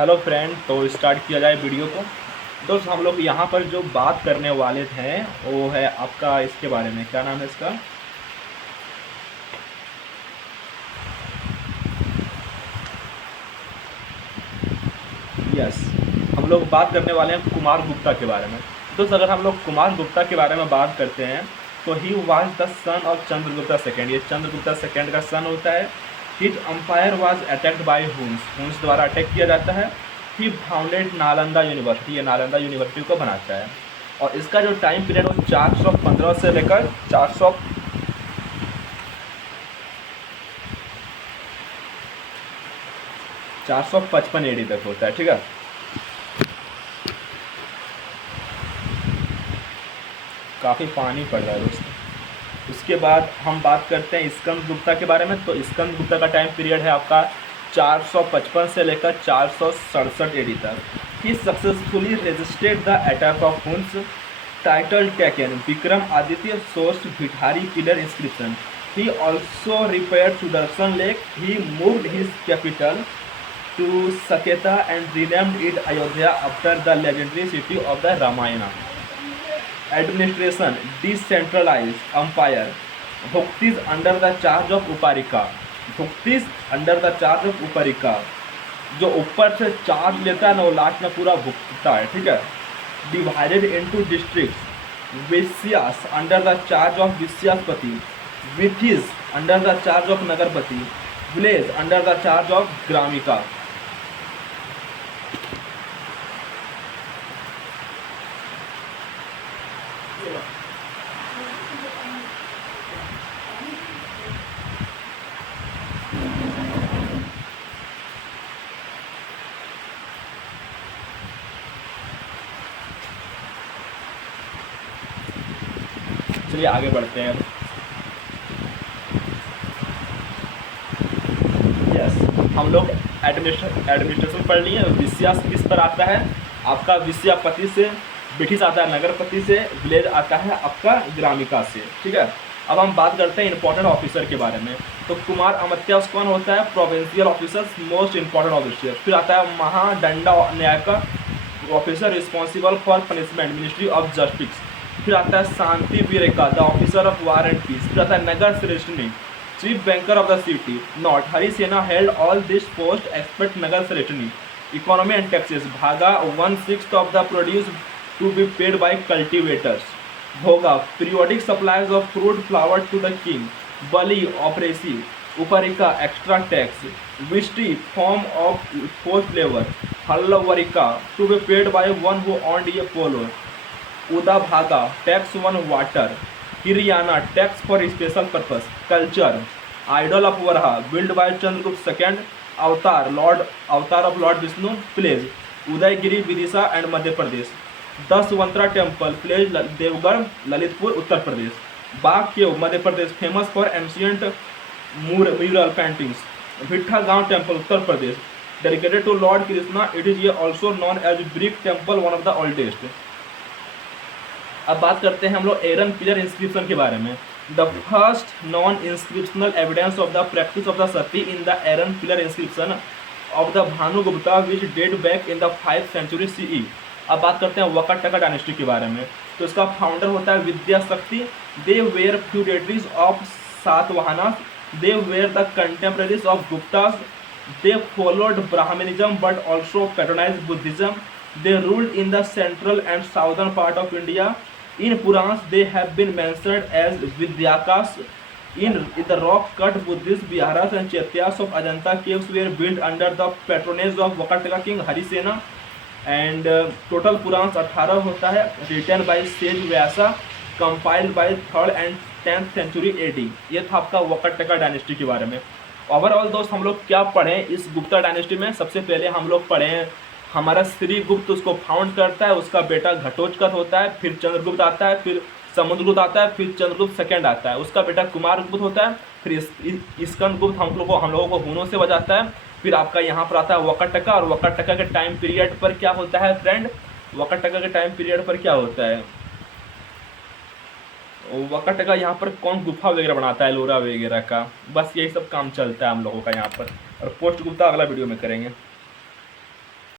Hello friend, तो start किया जाए वीडियो को। दोस्त, हम लोग यहाँ पर जो बात करने वाले थे वो है आपका इसके बारे में, क्या नाम है इसका, यस, हम लोग बात करने वाले हैं कुमार गुप्ता के बारे में। दोस्त, अगर हम लोग कुमार गुप्ता के बारे में बात करते हैं तो he was the son of Chandragupta second. ये चंद्रगुप्ता सेकेंड का सन होता है। His empire was attacked by Huns द्वारा अटैक किया जाता है। ही फाउंडेड नालंदा यूनिवर्सिटी, ये नालंदा यूनिवर्सिटी को बनाता है। और इसका जो टाइम पीरियड वो 415 से लेकर 455 एडी तक होता है। ठीक है, काफ़ी पानी पड़ रहा है दोस्त। उसके बाद हम बात करते हैं स्कंद गुप्ता के बारे में। तो स्कंद गुप्ता का टाइम पीरियड है आपका 455 से लेकर 467 एडी तक। He successfully resisted the attack of Huns. Title taken Vikramaditya source Bhitari pillar inscription. He also repaired Sudarshan lake. He moved his capital to Saketa and renamed it Ayodhya after the legendary city of the Ramayana. Administration decentralized empire. Bhuktis under the charge of Uparika. Bhuktis under the charge of Uparika. जो ऊपर से charge लेता है ना वो last में पूरा भुगतता है। ठीक है, divided into districts. Vishayas under the charge of Vishayapati. Vithis under the charge of Nagarpati. Village under the charge of Gramika. चलिए आगे बढ़ते हैं। यस, हम लोग एडमिनिस्ट्रेशन पढ़ लिए। विषया किस पर आता है आपका, विषयापति से। ब्रिटिश आता है नगरपति से। विलेज आता है आपका ग्रामिका से। ठीक है, अब हम बात करते हैं इंपॉर्टेंट ऑफिसर के बारे में। तो कुमार अमात्य कौन होता है, provincial officer, most important officer. फिर आता है Mahadandanayaka officer, responsible for punishment, ministry of justice. फिर आता है Sandhivigrahika, the officer of war and peace. फिर आता है Nagarashreshthi, chief banker of the city. Not Harisena held all this post expect Nagarashreshthi. Economy and taxes, Bhaga 1/6 of the produce to be paid by cultivators. Bhoga periodic supplies of fruit flower to the king. Bali ऑपरेसी। Uparika extra tax. Vishti form of forced labour. Halivakara to be paid by one who owned a plough. Udakabhaga tax on water. Hiranya tax for special purpose. Culture idol of Varaha build by Chandragupta second. Avatar of Lord Vishnu. Place Udayagiri Vidisha and Madhya Pradesh. 10 वंत्रा temple place Deogarh Lalitpur Uttar Pradesh. Bagh cave Madhya Pradesh famous for ancient mural paintings. Bhittha गांव temple Uttar Pradesh dedicated to Lord Krishna. It is also known as brick temple, one of the oldest. अब बात करते हैं हम लोग एरन pillar inscription के बारे में। The first known inscriptional evidence of the practice of the sati in the Eran pillar inscription of the Bhanugupta which date back in the 5th century CE। अब बात करते हैं वकाटका डायनेस्टी के बारे में। तो इसका फाउंडर होता है Vindhyashakti. They were feudatories of Satavahana. They were the contemporaries of Guptas. They followed Brahmanism but also patronize Buddhism. They ruled in the central and southern part of India. In Purans, they have been mentioned as Vidyakas. In the rock-cut Buddhist Viharas and Chaityas of Ajanta caves were built under the patronage of Vakataka king Harisena. And total Purans 18 होता है, written by sage Vyasa, compiled by 3rd and 10th century AD। ये था आपका Vakataka dynasty के बारे में। Overall दोस्त, हम लोग क्या पढ़ें इस गुप्ता डायनेस्टी में। सबसे पहले हम लोग पढ़ें हमारा श्रीगुप्त उसको फाउंड करता है, उसका बेटा घटोत्कच होता है, फिर चंद्रगुप्त आता है, फिर समुद्रगुप्त आता है, फिर चंद्रगुप्त सेकेंड आता है, उसका बेटा कुमारगुप्त होता है, फिर स्कंदगुप्त हम लोगों को हुनों से बचाता है। फिर आपका यहाँ पर आता है वकाटका। और वकाटका के टाइम पीरियड पर क्या होता है फ्रेंड, वकाटका के टाइम पीरियड पर क्या होता है, वकाटका यहाँ पर कौन गुफा वगैरह बनाता है, एलोरा वगैरह का, बस यही सब काम चलता है हम लोगों का यहाँ पर। और पोस्ट गुप्ता अगला वीडियो में करेंगे।